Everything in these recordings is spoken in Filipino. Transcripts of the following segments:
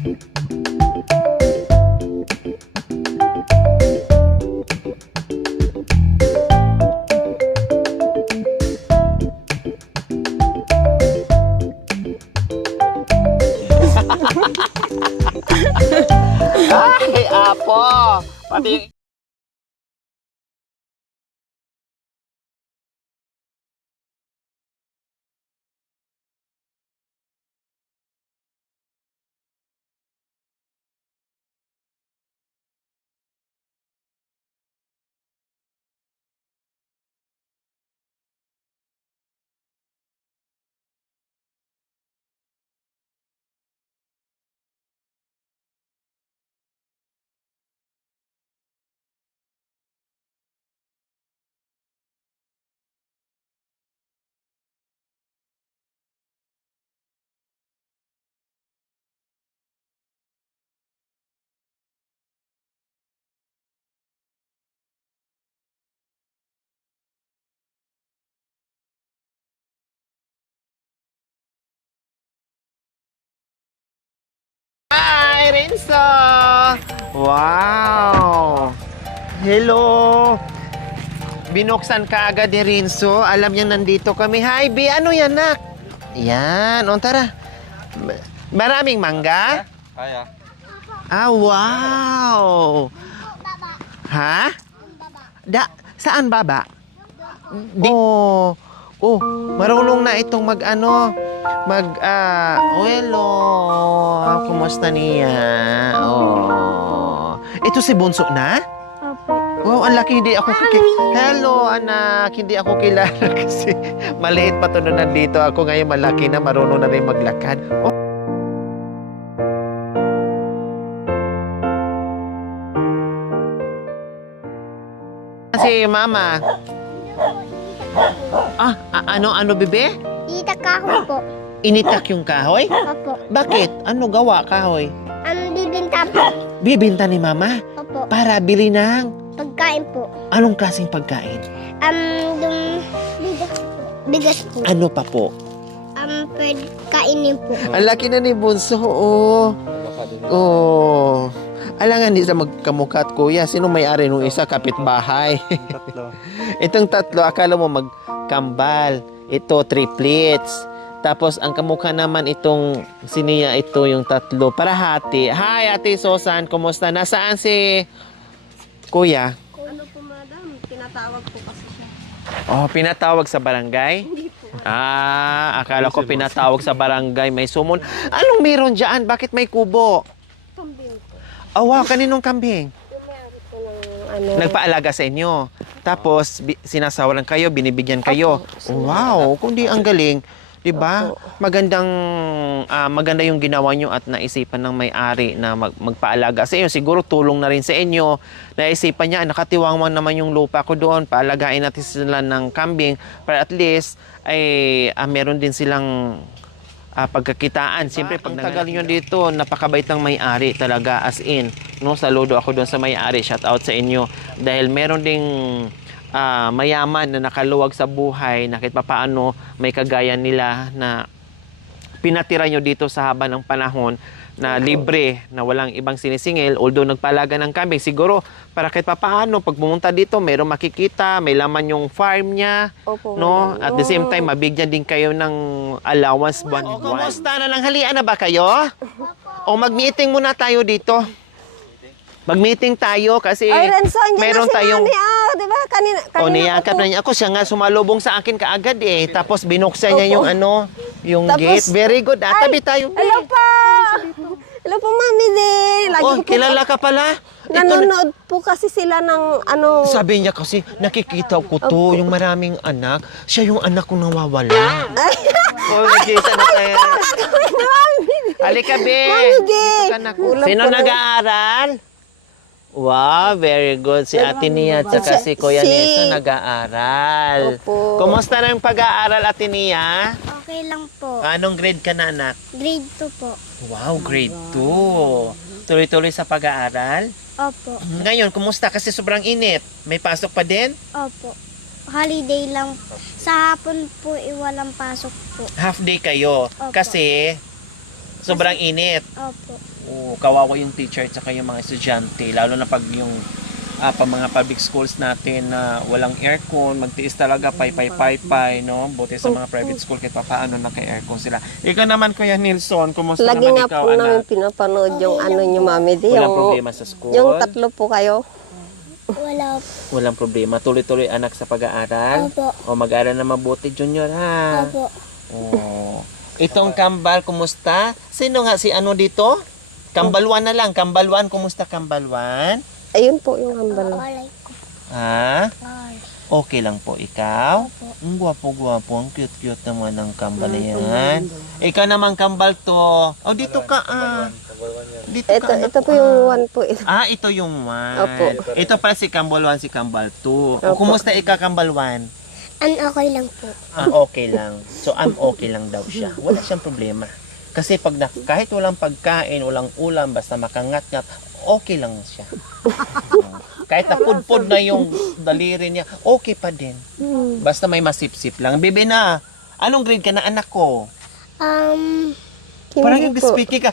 Ay, apo! Pati... Hi, Renzo! Wow! Hello! Binuksan ka agad ni Renzo. Alam niya nandito kami. Hi, B! Ano yan, nak? Yan. O, tara. Maraming mangga? Kaya. Ah, wow! Ha? Saan baba? Oh, marunong na itong hello. Kumusta niya? Oh. Ito si Bunso na? Opo. Oh, ang laki, hindi ako Hello, anak. Hindi ako kilala kasi maliit pa to nung nandito ako. Ngayon malaki na, marunong na rin maglakad. Oh. Si Mama. Ano, bebe? Tita kahoy po. Initak yung kahoy? Opo. Bakit? Ano gawa kahoy? Bibinta po. Bibinta ni Mama? Opo. Para bili ng... Pagkain po. Anong klaseng pagkain? Bigas po. Ano pa po? Pwede kainin po. Ang laki na ni Bunso, oo. Oo. Alangan di sa magkamukat, kuya. Sino may-ari nung isa? Kapitbahay. Tatlo. Itong tatlo, akala mo magkambal. Ito, triplets. Tapos, ang kamukha naman itong siniya, ito yung tatlo. Para hati. Hi, Ate Susan. Kumusta? Nasaan si kuya? Ano po, madam? Tinatawag po kasi siya. Oh, pinatawag sa barangay? Hindi po. Akala ko pinatawag sa barangay. May sumon. Anong meron dyan? Bakit may kubo? Kambing po. Wow, kaninong kambing? Lumayari po ng Nagpaalaga sa inyo. Tapos, sinasawalan kayo, binibigyan kayo. Wow, kundi ang galing. 'Di ba? Maganda yung ginawa nyo at naisipan ng may-ari na magpaalaga sa inyo. Siguro tulong na rin sa inyo. Naisipan niya, nakatiwangwang naman yung lupa ko doon. Paalagain natin sila ng kambing para at least ay meron din silang pagkakitaan. Siyempre, pag tagal nyo dito, napakabait ng may-ari talaga, as in. No, saludo ako doon sa may-ari. Shout out sa inyo. Dahil meron ding mayaman na nakaluwag sa buhay na kahit papaano may kagaya nila na pinatira nyo dito sa haba ng panahon na libre, na walang ibang sinisingil, although nagpalaga ng kambing. Siguro, para kahit papaano, pag pumunta dito, mayroong makikita, may laman yung farm niya. Opo, no? At the same time, mabigyan din kayo ng allowance buwan-buwan. Kumusta na? Nanghalian na ba kayo? O mag-meeting muna tayo dito. Mag-meeting tayo kasi Ay, Renzo, meron tayong... di ba? Kanina niyakap na niya ako. Siya nga sumalubong sa akin kaagad eh. Tapos binuksan niya yung yung gate. Very good. Tabi tayo. Hello po! Hello po, Mami din. Lagi ko po, Kilala ka pala? nanonood po kasi sila ng Sabi niya kasi, nakikita ko to, yung maraming anak. Siya yung anak kong nawawala. Nakikita na tayo. Halika, be. Dito ka na. Sino nag-aaral? Wow, very good. Si Ate Nia at saka si Kuya Neso nag-aaral. Opo. Kumusta na yung pag-aaral, Ate Nia? Okay lang po. Anong grade ka na, anak? Grade 2 po. Wow, grade 2. Tuloy-tuloy sa pag-aaral? Opo. Ngayon, kumusta? Kasi sobrang init. May pasok pa din? Opo. Holiday lang. Sa hapon po, walang pasok po. Half day kayo. Opo. Kasi sobrang init. Opo. Oo, kawawa yung teacher at saka yung mga estudyante, lalo na pag yung pa mga public schools natin na walang aircon, magtiis talaga pay, no? Buti sa mga private school kahit paano naka-aircon sila. Ikaw naman, Kuya Nilson, kumusta Lagi naman nga ikaw, po namin anak? pinapanood yung ano nyo, Mami D. Walang Yung, problema sa school? yung 3 po kayo. Wala Walang problema. Tuloy-tuloy anak sa pag-aaral? Opo. O mag-aaral na mabuti, Junior, ha? po. Oo. Itong kambal, kumusta? Sino nga si ano dito? Kambalwan na lang. Kambalwan, kumusta Kambalwan? Ayun po yung hambal. Alay ko. Ha? Alay. Okay lang po ikaw? Opo. Ang gwapo-gwapo, ang cute-cute naman ng kambal na yan. Ikaw naman kambal to. Oh, dito ka Dito ka anak Ito ko, po yung 1 po. ito yung one. Opo. Ito pala si Kambal 1, si Kambal 2. Opo. Kumusta ikaw Kambal 1? Okay lang po. Okay lang. So, okay lang daw siya. Wala siyang problema. Kasi kahit walang pagkain, walang ulam, basta makangat-ngat, okay lang siya. Kahit napudpod na yung daliri niya, okay pa din. Basta may masipsip lang. Bibi na, anong grade ka na anak ko? Parang Hindi English po. speaking ka.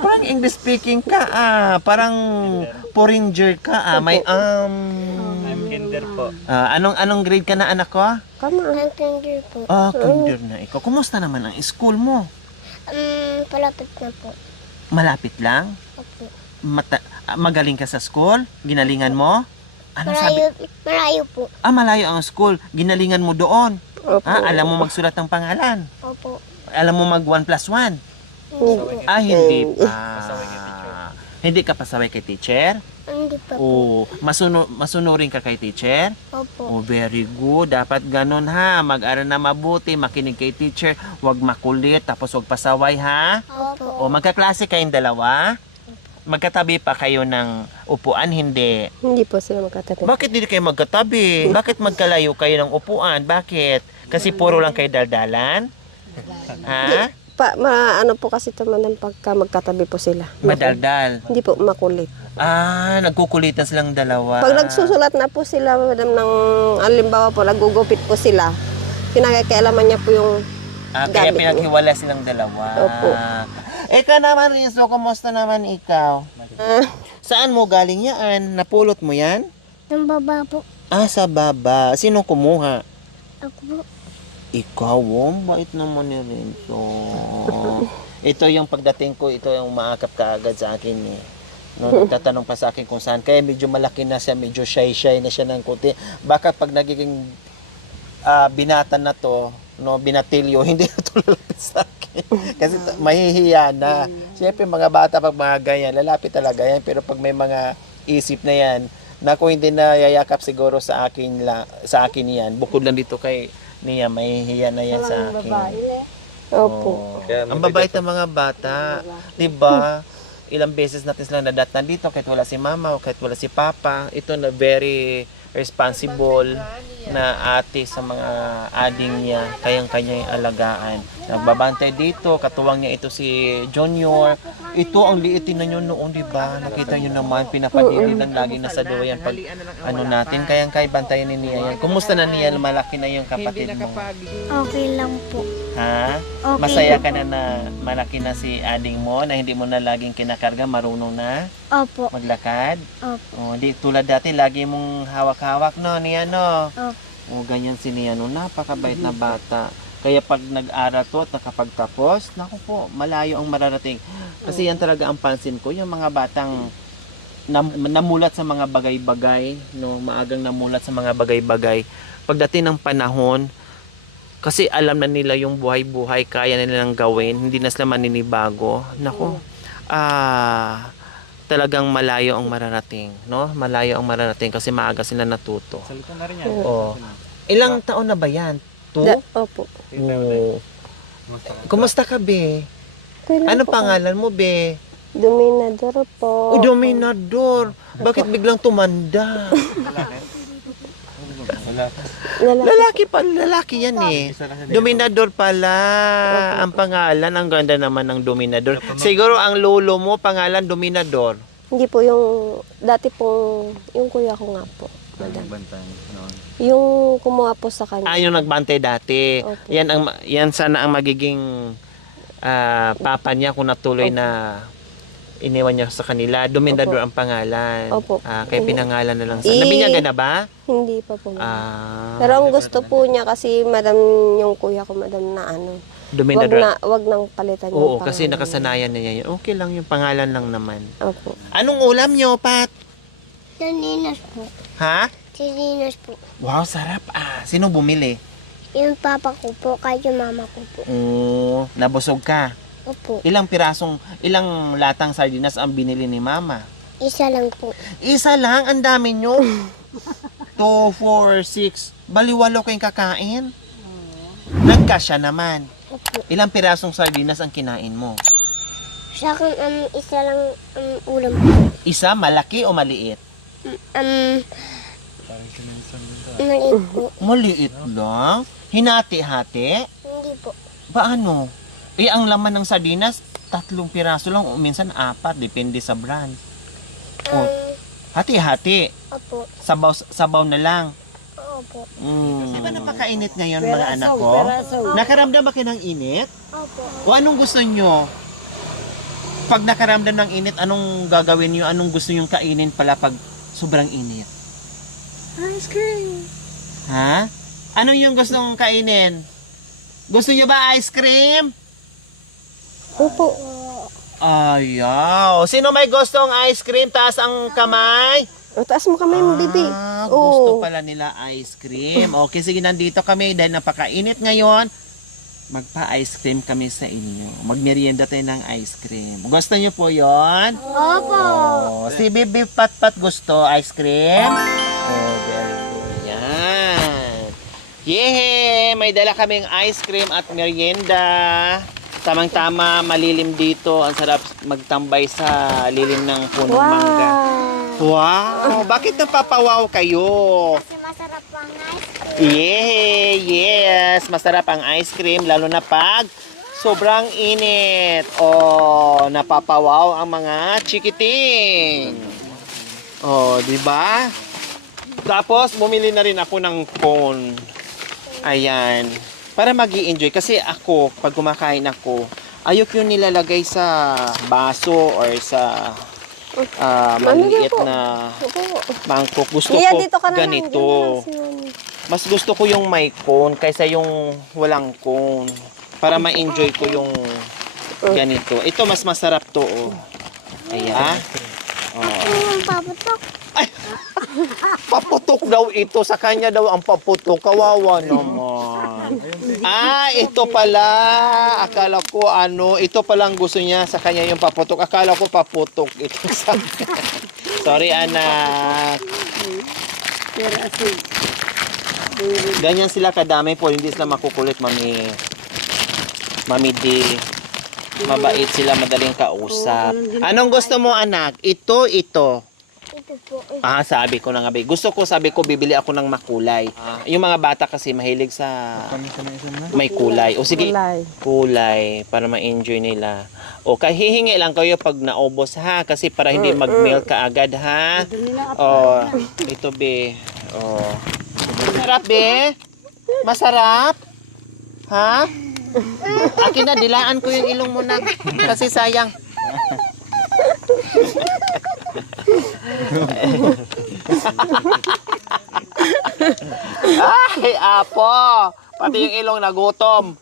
Parang English speaking ka. Parang foreigner ka. May I'm kinder po. anong grade ka na anak ko? Kama. Kinder po. Kinder na ikaw. Kumusta naman ang school mo? Palapit na po. Malapit lang? Opo. Magaling ka sa school? Ginalingan mo? Anong sabi? Malayo po. Malayo ang school. Ginalingan mo doon. Opo. Alam mo magsulat ng pangalan. Opo. Alam mo mag 1 plus 1. Hindi po. Hindi pa. Pasaway kay teacher. Hindi ka pasaway kay teacher? Hindi pa po. Oo. Masunurin ka kay teacher? Opo. Oh, very good. Dapat ganun ha. Mag-aral na mabuti, makinig kay teacher, huwag makulit, tapos huwag pasaway ha. Opo. O magkaklase kayong dalawa? Magkatabi pa kayo ng upuan? Hindi. Hindi po sila magkatabi. Bakit hindi kayo magkatabi? Bakit magkalayo kayo ng upuan? Bakit? Kasi puro lang kayo daldalan? Ha? Ano po kasi tumanan pagka magkatabi po sila. Madaldal. Hindi po makulit. Nagkukulitan silang dalawa. Pag nagsusulat na po sila, madam, ng alimbawa po, nagugupit po sila, pinagkailaman niya po yung Kaya gamit pinaghiwala silang dalawa. Opo. Ikaw naman, Rizzo, kumusta naman ikaw? Saan mo galing yan? Napulot mo yan? Yung baba po. Sa baba. Sino kumuha? Ako po. Ikaw, bait naman ni Renzo. Ito yung pagdating ko, ito yung maakap ka agad sa akin eh. No, nagtatanong pa sa akin kung saan. Kaya medyo malaki na siya, medyo shy na siya ng kuti. Baka pag nagiging binatan na to, no, binatilyo, hindi na to lalapit sa akin. Kasi mahihiya na. Siyempre mga bata pag mga ganyan, lalapit talaga yan. Pero pag may mga isip na yan, na kung hindi na yayakap siguro sa akin yan, bukod lang dito kay niya, mahihiya na yan sa akin. Opo. Ang babait ng mga bata, 'di ba? Ilang beses natin sila nadatnan dito kahit wala si mama o kahit wala si papa. Ito na very responsible na ate sa mga ading niya, kayang-kanya yung alagaan. Nagbabantay dito, katuwang niya ito si Junior. Ito ang liitin na nyo noon, di ba? Nakita nyo naman, pinapadiri lang lagi na sa duyan pag natin, kayang-kaya bantayan ni Nia yan. Kumusta na Nia? Malaki na yung kapatid mo. Okay lang po. Ha? Okay. Masaya ka na malaki na si ading mo na hindi mo na laging kinakarga, marunong na Opo. maglakad? Opo. Di tulad dati, lagi mong hawak-hawak, no, Nia, no? Opo. Ganyan si Nia, no? Napakabait na bata. Kaya pag nag-aral to at nakapagtapos, naku po, malayo ang mararating. Kasi yan talaga ang pansin ko, yung mga batang namulat sa mga bagay-bagay, no? Maagang namulat sa mga bagay-bagay. Pagdating ng panahon, kasi alam na nila yung buhay-buhay, kaya na nilang gawin, hindi na sila maninibago. Naku, talagang malayo ang mararating, no? Malayo ang mararating kasi maaga sila natuto. Salita na rin yan. Oo. Ilang taon na ba yan? 2? Opo. Oo. Kumusta ka, be? Kailan Ano po pangalan mo, be? Dominador po. Dominador. Bakit biglang tumanda? Lalaki. Lalaki yan eh. Dominador pala. Ang pangalan, ang ganda naman ng Dominador. Siguro ang lolo mo, pangalan Dominador. Hindi po yung, dati pong, yung kuya ko nga po. Madam. Bantay. Yung kumuha po sa kanya. Yung nagbantay dati. Opo. Yan sana ang magiging papa niya kung natuloy na iniwan niya sa kanila. Domindador ang pangalan. Opo. Kaya pinangalan na lang sa... Eh, Nabinyagan na ba? Hindi pa po. Pero Pero ang gusto po niya kasi madam, yung kuya ko madam na ano, Domindador. wag nang palitan Oo, yung kasi pangalan. nakasanayan na niya yun. Okay lang yung pangalan lang naman. Opo. Anong ulam niyo, Pat? Sininas po. Ha? Sininas po. Wow, sarap Sino bumili? Yung papa ko po, kaya yung mama ko po. Nabusog ka. Opo. Ilang latang sardinas ang binili ni Mama? Isa lang po. Isa lang? Ang dami nyo? 2, 4, 6. Baliwalo kayong kakain? Nagkasya naman. Opo. Ilang pirasong sardinas ang kinain mo? Sa akin, isa lang ulam po. Isa, malaki o maliit? Maliit po. Maliit lang? Hinati-hati? Hindi po. Paano? Ang laman ng sardinas, 3 piraso lang o minsan 4, depende sa brand. Hati-hati. Opo. Sabaw na lang. Opo. Di ba napakainit ngayon mga anak ko? Nakaramdam ba kayo ng init? Opo. O anong gusto nyo? Pag nakaramdam ng init, anong gagawin nyo? Anong gusto nyo kainin pala pag sobrang init? Ice cream. Ha? Ano yung gustong kainin? Gusto nyo ba ice cream? Opo. Ayaw. Sino may gustong ice cream? Taas ang kamay. O, taas mo kamay mo, bibi. Gusto pala nila ice cream. Okay, sige, nandito kami dahil napakainit ngayon. Magpa-ice cream kami sa inyo. Magmerienda tayo ng ice cream. Gusto nyo po yon? Opo. Si Bibi Pat gusto ice cream? Very good. Yan. Yehey! May dala kaming ice cream at merienda. Tamang-tama, malilim dito. Ang sarap magtambay sa lilim ng punong mangga. Wow! Bakit napapawaw kayo? Kasi masarap ang ice cream. Yes! Masarap ang ice cream, lalo na pag sobrang init. Napapawaw ang mga chikiting. Di ba? Tapos, bumili na rin ako ng cone. Ayan. Para mag-i-enjoy. Kasi ako, pag kumakain ako, ayok yung nilalagay sa baso or sa maliit na mangkok. Gusto Iya, ko dito ka na lang. ganito. Diyan na lang si Mami. Mas gusto ko yung may cone kaysa yung walang cone. Para ma-enjoy ko yung ganito. Ito, mas masarap to. Ayan. Yung paputok. Paputok daw ito. Sa kanya daw ang paputok. Kawawa naman. Ito pala. Akala ko ito palang gusto niya. Sa kanya yung paputok. Akala ko paputok ito sa Sorry, anak. Ganyan sila kadami po. Hindi sila makukulit, Mami. Mami D. Mabait sila, madaling kausap. Anong gusto mo, anak? Ito. Ito po. Sabi ko na nga, gusto ko, sabi ko, bibili ako ng makulay. Yung mga bata kasi mahilig sa may kulay. O sige, kulay para ma-enjoy nila. O hihingi lang kayo pag naubos ha, kasi para hindi mag-melt ka agad ha. Ito be. Masarap be? Masarap? Ha? Akin na, dilaan ko yung ilong mo na. Kasi sayang. Ay, apo! Pati yung ilong nagutom.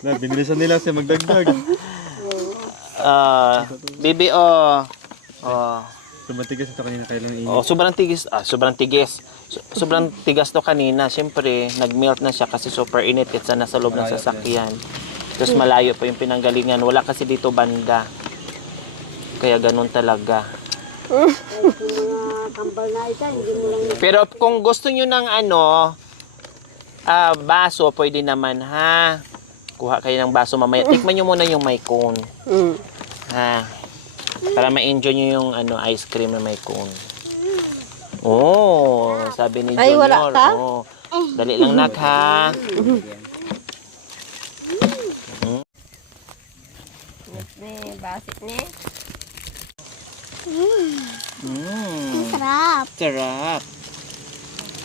Binilisan nila siya magdagdag. Bibi, Sobrang tigas ito kanina kailan init. sobrang tigis. Sobrang tigis. Sobrang tigas to kanina. Siyempre, nag-melt na siya kasi super init. It's nasa loob ng sasakyan. Tapos malayo pa yung pinanggalingan. Wala kasi dito banda. Kaya ganun talaga. Pero kung gusto nyo ng baso, pwede naman ha. Kuha kayo ng baso mamaya. Tikman nyo muna yung may cone. Ha. Para ma-enjoy nyo yung ice cream na may cone. Sabi ni Junior. Ay, wala ka? Dali lang nak ha. Basit ni. Sarap. Sarap.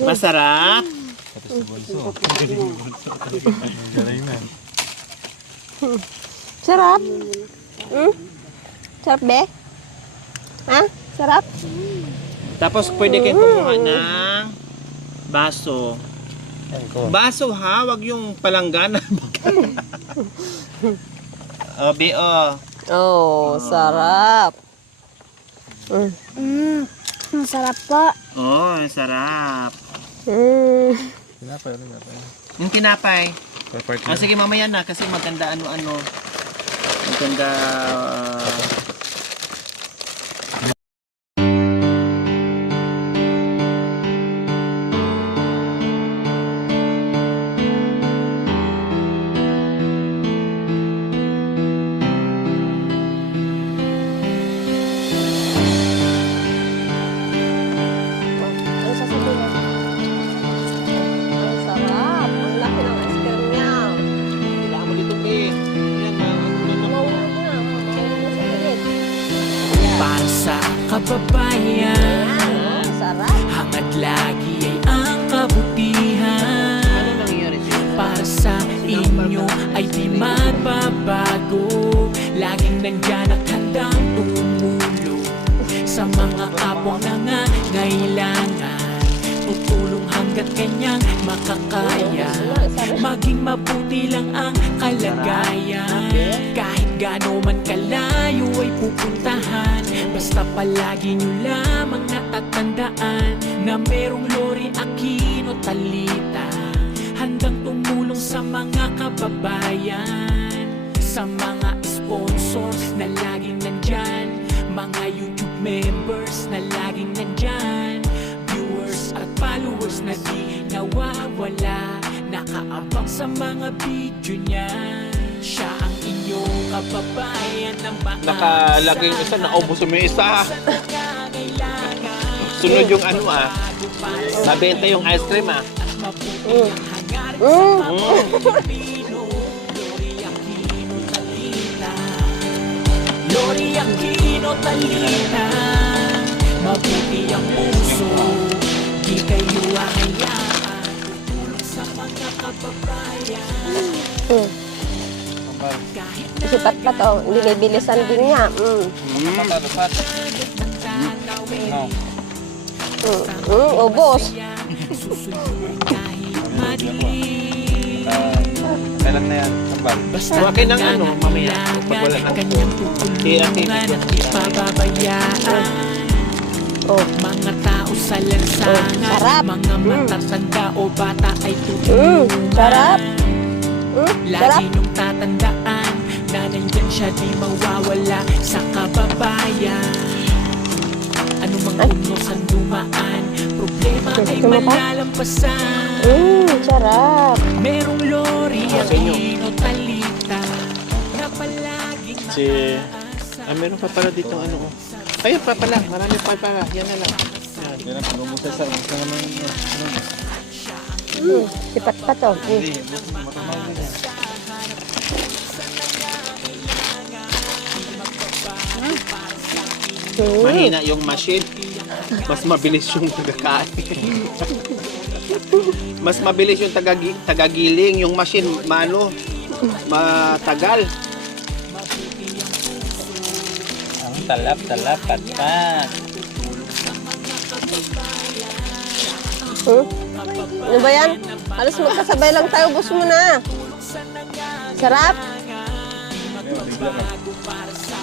Masarap? Galing na. Sarap. Sarap, be? Ha? Sarap? Tapos pwede kayong kumuha ng baso. Baso ha, wag yung palangganan. Obi, Oh, sarap. Masarap po. Oh, ang sarap. Tinapay, ano nga pa? Yung tinapay. Part Sige, mamaya na kasi maganda ano-ano. Maganda... Ano sasabihin mo? Ang sarap. Ang laki ng ice cream niya. Kailangan mo dito, eh. Yan, Mahulog na. Mahulog sa pilit. Para sa kababayan, Oh, sarap. hangad lagi ay ang kabutihan. Ano nangyayari sa'yo? Para sa inyo ay di magbabago. Laging nandyan at handang tumulong sa mga kapwang nangangailangan. Tutulong hanggat kanyang makakaya. Maging mabuti lang ang kalagayan. Kahit gaano man kalayo ay pupuntahan. Basta palagi nyo lamang natatandaan na merong Lori Aquino Talita, handang tumulong sa mga kababayan. Sa mga sponsors na laging nandyan, mga YouTube members na laging nandyan, viewers at followers na di nawawala, nakaabang sa mga video niya. Siya ang inyong kababayan na maasa. Nakalagay yung isa, naubos mo yung isa. Sunod yung ano nabenta yung ice cream Lori Aquino Talita, mabuti ang puso, di kayo ahayaan. Tutulong sa mga kababayan. Kahit na Sipat pa to. Bilibilisan din niya. Ubos. susunod kahit madilim. Kailan na yan? Sambal. Basta Huwag ng ano, mamaya. Pag wala ng kanyang Kaya, tutulungan at ipababayaan. Oh. Mga tao sa lansangan, sarap. mga matatanda o bata ay tutulungan. Sarap. Lagi Sarap. niyong tatandaan na nandyan siya, di mawawala sa kababayan. Ano mang unos ang dumaan, problema ay Gusto mo pa? malalampasan. Sarap. Merong Lori sa inyo. Aquino Talita na palaging meron pa pala dito ano. Ayun pa pala, marami pa pala. Yan na lang. Yan ang pag-umusa sa umusa naman. Sipat pa to. Hindi, matumaw na yan. Mahina yung machine. Mas mabilis yung tagakain. Mas mabilis yung tagagiling. Yung machine, matagal. Ang talap, patpat. Ano ba yan? Halos magkasabay lang tayo. Ubus mo na. Sarap.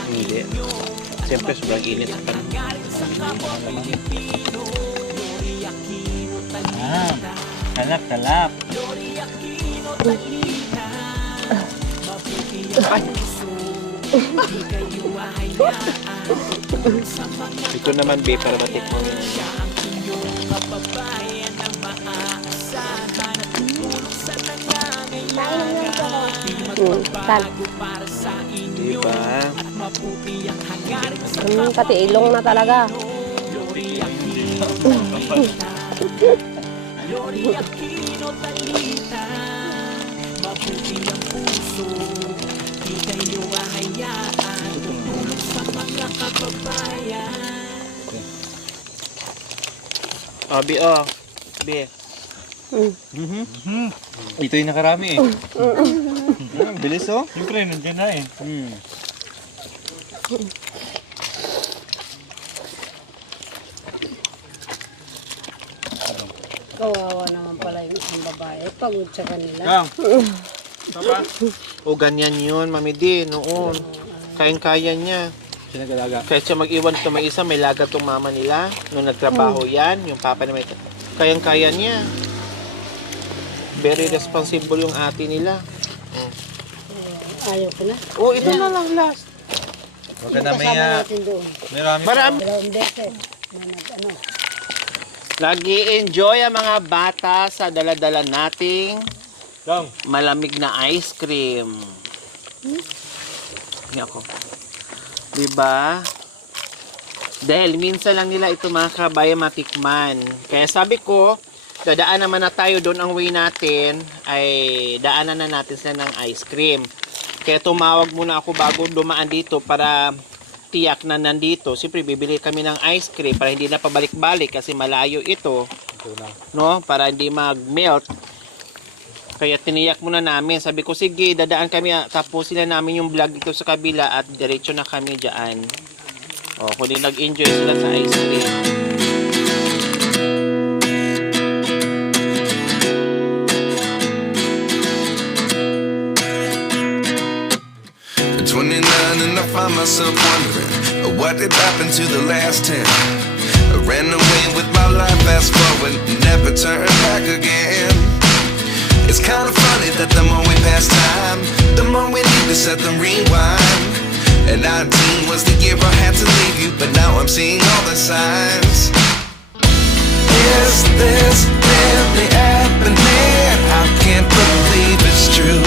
Hindi. Siyempre, sobrang init sa panahon. Talap. Ito naman, babe, para matikman mo. Diba? Pati ilong na talaga. Lori Aquino Talita, mabuti ang puso, di kayo ahayaan. Tutulong sa mga kababayan. Abi, Be. Ito yung nakarami eh. Bilis oh. Siyempre, nandiyan na eh. Kawawa naman pala yung isang babae. Pagod sa kanila. Gang. Tama. O ganyan yun, Mami D, noon. Kayang-kaya niya. Siya nag-alaga. Kahit siya mag-iwan ito may isa, may laga tong mama nila. Nung nagtrabaho yan, yung papa na may... Kayang-kaya niya. Very responsible yung ate nila. Ayaw ko na. Oh, ito na lang last. Huwag ka Yung na may... kasama natin doon. Marami. Dalawang beses. Na nag-ano. Nag-i-enjoy ang mga bata sa dala-dala nating Gang. malamig na ice cream. Hindi ako. Diba? Dahil minsan lang nila ito mga kabayan matikman. Kaya sabi ko, dadaan naman na tayo doon. Ang way natin ay daanan na natin sila ng ice cream. Kaya tumawag muna ako bago dumaan dito para tiyak na nandito. Siyempre bibili kami ng ice cream para hindi na pabalik-balik kasi malayo ito. No? Para hindi mag-melt. Kaya tiniyak muna namin. Sabi ko, sige, dadaan kami. Tapusin na namin yung vlog dito sa kabila at diretso na kami dyan. O, kundi nag-enjoy sila sa ice cream. At 29 and I find myself wondering what did happen to the last 10. I ran away with my life, fast forward, never turn back again. It's kind of funny that the more we pass time, the more we need to set the rewind. And 19 was the year I had to leave you, but now I'm seeing all the signs. Is this really happening? I can't believe it's true.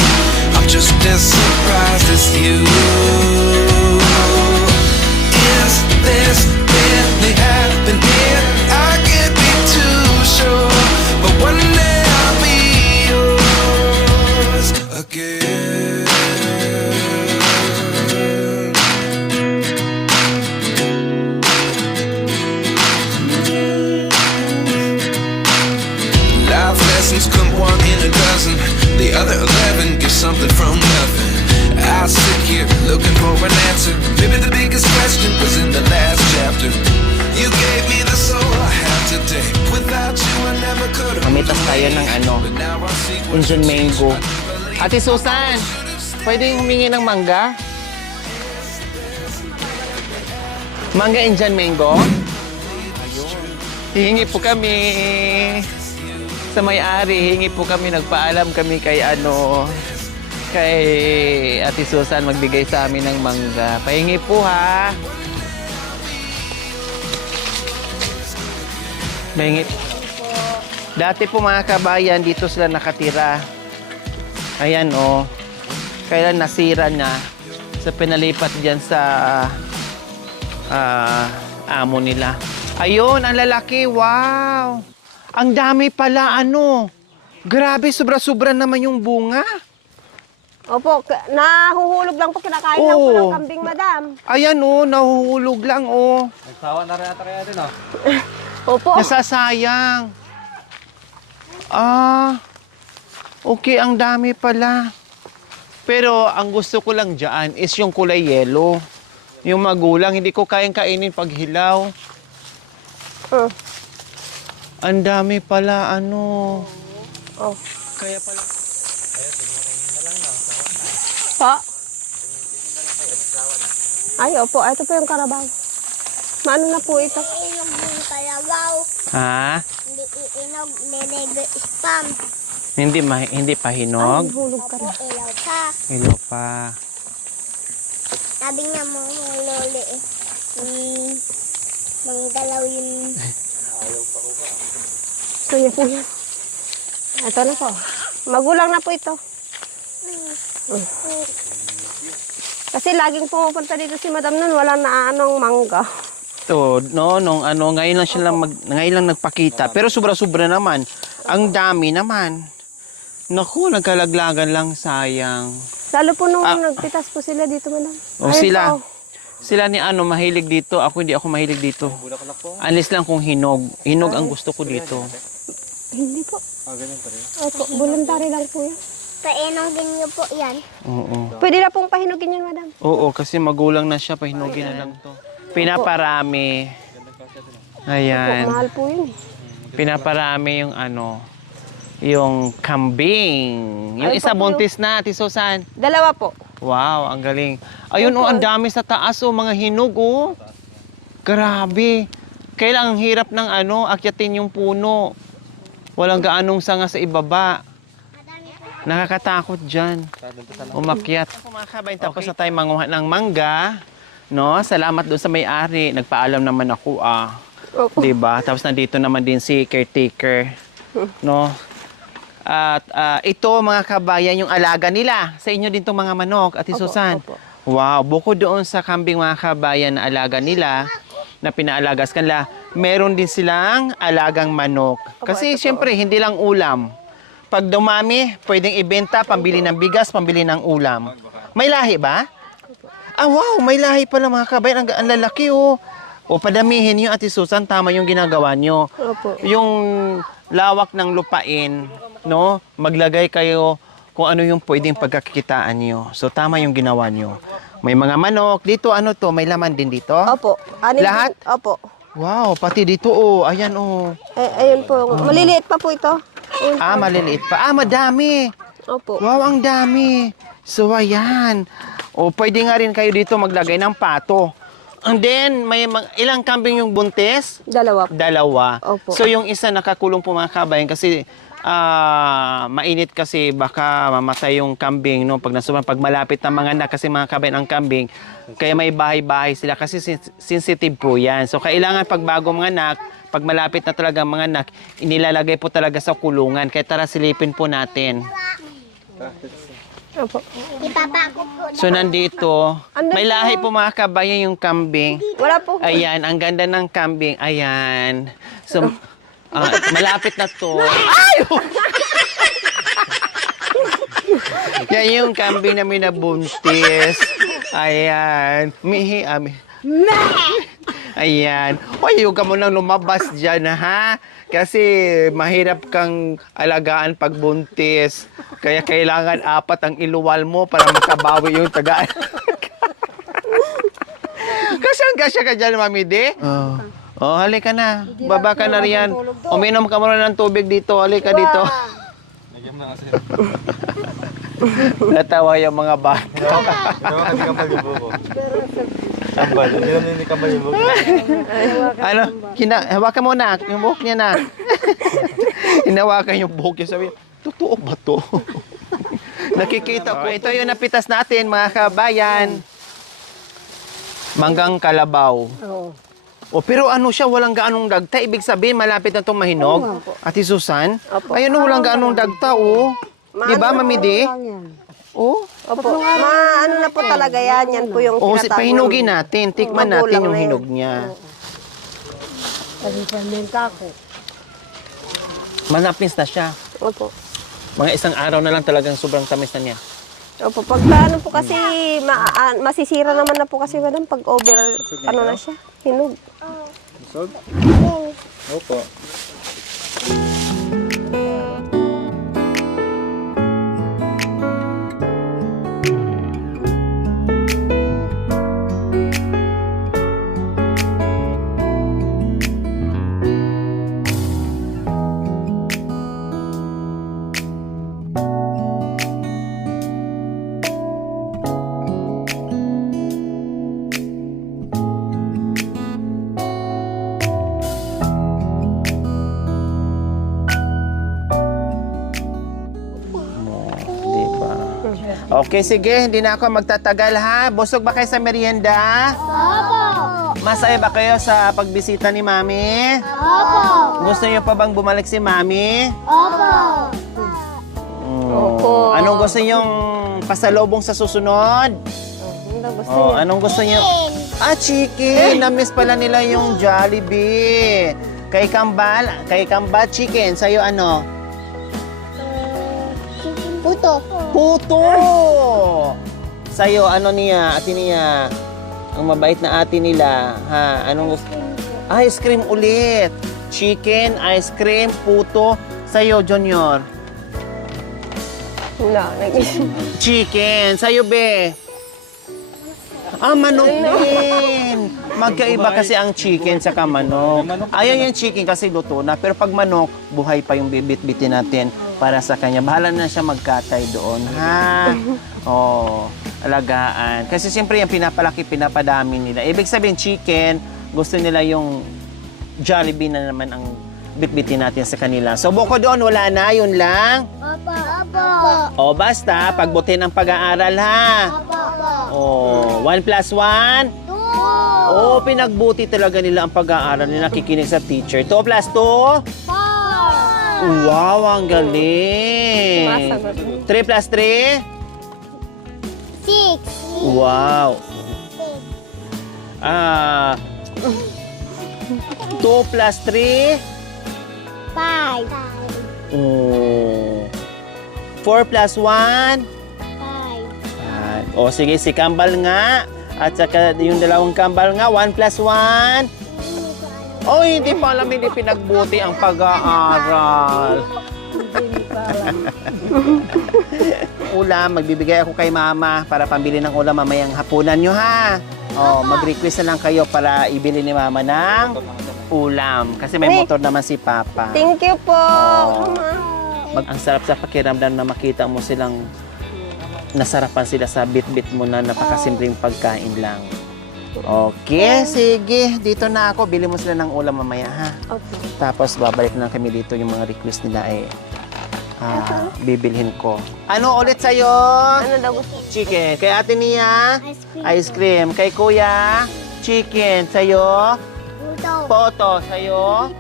I'm just as surprised as you. Is this really happening? I can't be too sure, but one day I'll be yours again. Life lessons come one in a dozen. The other 11 get something from nothing. I sit here looking for an answer. Maybe the biggest question was in the last chapter. You gave me the soul I have today. Without you I never could have. Kamitas tayo ng ano, But now I see what Indian mango. Ate Susan, pwedeng humingi ng mangga? Mangga Indian mango? Hihingi po kami sa may-ari, hihingi po kami, nagpaalam kami kay kay Ate Susan magbigay sa amin ng mangga. Pahingi po ha. Pahingi. Dati po mga kabayan, dito sila nakatira. Ayan oh. Kailan nasira na. Sa pinalipat dyan sa amo nila. Ayun, ang lalaki. Wow! Ang dami pala, ano. Grabe, sobra-sobra naman yung bunga. Opo, nahuhulog lang po, kinakain lang po Oo. ng kambing, madam. Ayan oh, nahuhulog lang oh. Nagsawa na rin ata kaya din oh. Opo. Nasasayang. Ah, okay, ang dami pala. Pero ang gusto ko lang dyan is yung kulay yellow. Yung magulang, hindi ko kayang kainin pag hilaw. Ang dami pala, ano. Oh. Kaya pala. Pa. Ay, opo. Ito po yung karabaw. Maano na po ito? Iinog yung kalabaw. Ha? Hindi iinog, nilego spam. Hindi pa hinog. Hulog ka na. Ilaw pa. Hilo pa. Sabi nga mo, loli eh. Manggalaw yun. Gusto niya po yan. Ito na po. Magulang na po ito. Kasi laging pumupunta dito si madam nun, wala na anong mangga. To, no, ngayon lang siya ngayon lang nagpakita. Pero sobra-sobra naman. Ang dami naman. Naku, nagkalaglagan lang, sayang. Lalo po nung nagpitas po sila dito, madam. O Ayun sila. po. Sila ni mahilig dito. Ako hindi ako mahilig dito. Unless lang kung hinog. Hinog ang gusto ko dito. Hindi po. Ah, ganyan pa rin. Opo, voluntary lang po yan. Painongin niyo po yan. Oo. Pwede na pong pahinugin yan, madam. Oo, kasi magulang na siya, pahinugin na lang to. Pinaparami. Ayan. Mahal po yun. Pinaparami yung yung kambing. Yung isa buntis na, Ate Susan. Dalawa po. Wow, ang galing. Ayun ang dami sa taas mga hinog Grabe. Kailangan hirap ng akyatin yung puno. Walang gaanong sanga sa ibaba. Nakakatakot dyan. Umakyat. Mga kabayan, tapos na tayo manguha ng mangga. No? Salamat doon sa may-ari. Nagpaalam naman ako Opo. Diba? Tapos nandito naman din si caretaker. No? At ito mga kabayan, yung alaga nila. Sa inyo din itong mga manok, Ate Susan. Opo. Wow, bukod doon sa kambing mga kabayan na alaga nila, na pinaalagas kanila, meron din silang alagang manok. Kasi siyempre, hindi lang ulam. Pag dumami, pwedeng ibenta, pambili ng bigas, pambili ng ulam. May lahi ba? Wow, may lahi pala mga kabayan. Ang lalaki O padamihin nyo, Ate Susan, tama yung ginagawa nyo. Opo. Yung lawak ng lupain, no? Maglagay kayo kung ano yung pwedeng pagkakitaan nyo. So, tama yung ginawa nyo. May mga manok. Dito, may laman din dito? Opo. Lahat? Opo. Wow, pati dito, ayan, Ayun po. Maliliit pa po ito. Ayun po. Maliliit pa. Madami. Opo. Wow, ang dami. So, ayan. Pwede nga rin kayo dito maglagay ng pato. And then, may ilang kambing yung buntis? Dalawa po. Dalawa. Opo. So, yung isa nakakulong po mga kabayan kasi mainit kasi baka mamatay yung kambing, no? Pag malapit na mga anak kasi mga kabayan ang kambing, kaya may bahay-bahay sila kasi sensitive po yan. So, kailangan pag bago mga anak, pag malapit na talaga ang mga anak, inilalagay po talaga sa kulungan. Kaya tara, silipin po natin. Opo. Ipapa ko po. So, nandito, may lahi po mga kabayan yung kambing. Wala po. Ayan, ang ganda ng kambing. Ayan. So, malapit na to. Yan yung kambing na minabuntis. Ayan. Ayan. Huwag ka mo nang lumabas dyan, ha? Kasi mahirap kang alagaan pag buntis. Kaya kailangan 4 ang iluwal mo para makabawi yung tagaan. Kasyang-kasya ka dyan, Mami De? Halika na. Baba ka na riyan. Uminom ka muna ng tubig dito. Halika dito. Nagyam na kasi. Natawa yung mga bata. Ginawa kasi kambal yung buko. Kambal. Hindi naman hindi kambal yung buko. Hawakan mo na. Yung buhok niya na. Hinawakan yung buhok niya. Sabi, totoo ba to? Nakikita ko. Ito yung napitas natin, mga kabayan. Manggang kalabaw. Oo. Pero siya, walang gaanong dagta. Ibig sabihin, malapit na itong mahinog. Ate Susan, Opo. ayun walang gaanong dagta, Di ba, Mami De? Lang yan. Opo. Na po talaga yan. Yan po yung tinatawag. Pahinugin natin. Tikman natin yung Magulang na hinog niya. Kasi fermenta ko. Manapis na siya. Opo. Mga isang araw na lang talagang sobrang tamis na niya. Opo. Pag po kasi, masisira naman na po kasi madam pag over, na siya, hinog. Busog? Opo. Okay, sige. Hindi na ako magtatagal, ha? Busog ba kayo sa merienda? Opo. Masaya ba kayo sa pagbisita ni Mami? Opo. Gusto niyo pa bang bumalik si Mami? Opo. Opo. Anong gusto niyong pasalubong sa susunod? Anong gusto niyo? Chicken! Na-miss pala nila yung Jollibee. Kay Kambal, chicken. Sa'yo ano? Puto. Puto! Sa'yo, ano niya, ate niya? Ang mabait na ate nila. Ha? Anong gusto? Ice cream ulit. Chicken, ice cream, puto. Sa'yo, Junior. Wala, nag-isip. Chicken. Sa'yo, be. Manok din. Magkaiba kasi ang chicken sa manok. Ayan yung chicken kasi luto na. Pero pag manok, buhay pa yung bibit-bitin natin para sa kanya. Bahala na siya magkatay doon, ha? Alagaan. Kasi siyempre yung pinapalaki, pinapadami nila. Ibig sabihin, chicken, gusto nila yung Jollibee na naman ang bitbitin natin sa kanila. So, bukod doon, wala na. Yun lang. Opo. Basta, pagbutin ang pag-aaral, ha? Opo. 1 plus 1? 2. Pinagbuti talaga nila ang pag-aaral nila, nakikinig sa teacher. 2 plus 2? 4. Wow, ang galing! 3 plus 3? 6. Wow! 2 plus 3? 5. 4 plus 1? 5. Sige, si Kambal nga. At saka yung dalawang Kambal nga, 1 plus 1? Hindi pa alam, hindi pinagbuti ang pag-aaral. Ulam, magbibigay ako kay Mama para pambili ng ulam mamayang hapunan nyo, ha? Mag-request na lang kayo para ibili ni Mama ng ulam. Kasi may motor naman si Papa. Thank you po. Ang sarap sa pakiramdam na makita mo silang nasarapan sila sa bit-bit mo na napakasimpleng pagkain lang. Okay, sige. Dito na ako. Bili mo sila ng ulam mamaya, ha? Okay. Tapos babalik na kami dito. Yung mga request nila ay bibilhin ko. Ano ulit sa'yo? Ano daw gusto? Chicken. Kay Ate Nia? Ice cream. Ice cream. Kay Kuya? Chicken. Sa'yo? Puto. Poto. Sa'yo?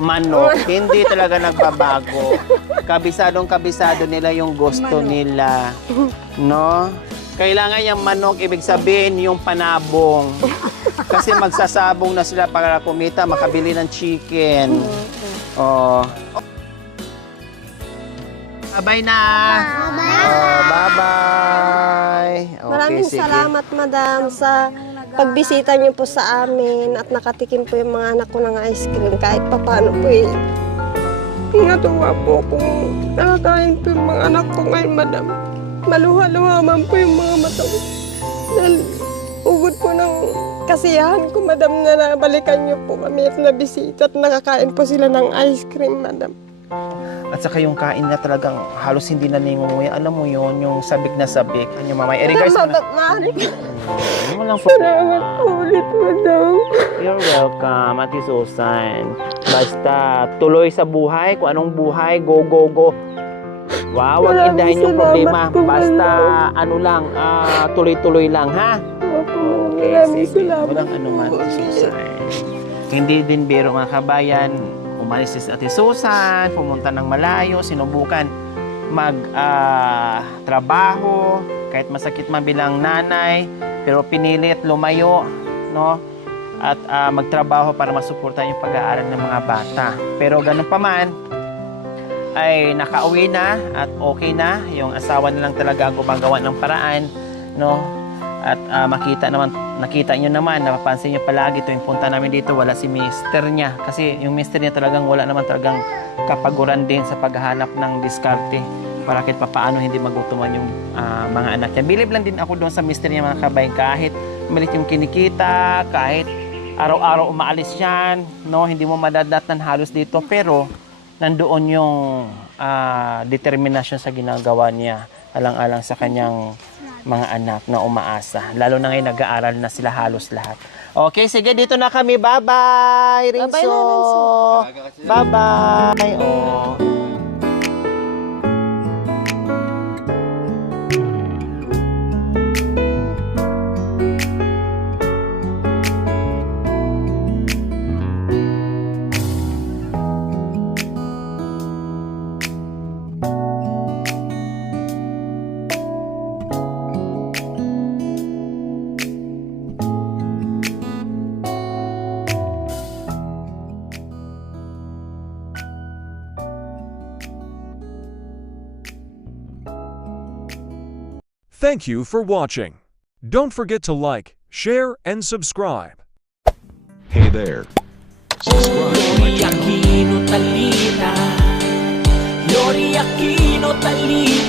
Manok. Hindi talaga nagbabago. Kabisado nila yung gusto nila. No? Kailangan yung manok, ibig sabihin yung panabong. Kasi magsasabong na sila para kumita, makabili ng chicken. Bye-bye na! Bye-bye! Okay, Maraming sige. salamat, madam, sa pagbisita niyo po sa amin at nakatikim po yung mga anak ko ng ice cream kahit papaano po natuwa po kung nakakain po yung mga anak ko ngayon, madam. Maluha-luha man po yung mga mata ko. Dahil ugod po ng kasiyahan ko, madam, na nabalikan niyo po kami at nabisita at nakakain po sila ng ice cream, madam. At saka yung kain na talagang halos hindi na ningunguya. Alam mo yun, yung sabik na sabik. Ano mamay? Regards mo na. Ano mo lang po. Salamat po ulit, madam. You're welcome, Ate Susan. Basta tuloy sa buhay, kung anong buhay, go, go, go. Wow, wag Maraming indahin yung salamat problema. po, Basta madam. ano lang, tuloy-tuloy lang, ha? Okay, Maraming sige. salamat. Walang anuman, Ate Susan. Hindi din biro, mga kabayan. Umalis si Ate Susan, pumunta ng malayo, sinubukan mag-trabaho, kahit masakit man bilang nanay, pero pinilit lumayo, no? At magtrabaho para masuportahan yung pag-aaral ng mga bata. Pero ganun pa man, ay nakauwi na at okay na. Yung asawa na lang talaga ang gumagawa ng paraan, no? At nakita nyo naman, napapansin nyo palagi tuwing punta namin dito, wala si mister niya. Kasi yung mister niya talagang wala naman talagang kapaguran din sa paghahanap ng diskarte para kahit papaano hindi magutuman yung mga anak niya. Bilib lang din ako doon sa mister niya, mga kabay. Kahit malit yung kinikita, kahit araw-araw umaalis yan, no? Hindi mo madadatnan halos dito. Pero nandoon yung determinasyon sa ginagawa niya, alang-alang sa kanyang mga anak na umaasa. Lalo na ngayon nag-aaral na sila halos lahat. Okay, sige, dito na kami. Bye-bye, Rinso. Bye-bye na, Rinso. Bye-bye. Thank you for watching. Don't forget to like, share, and subscribe. Hey there. Subscribe to my Lori channel. Aquino Talita, Lori Aquino Talita.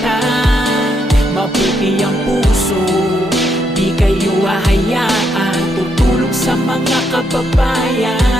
mga kababayan.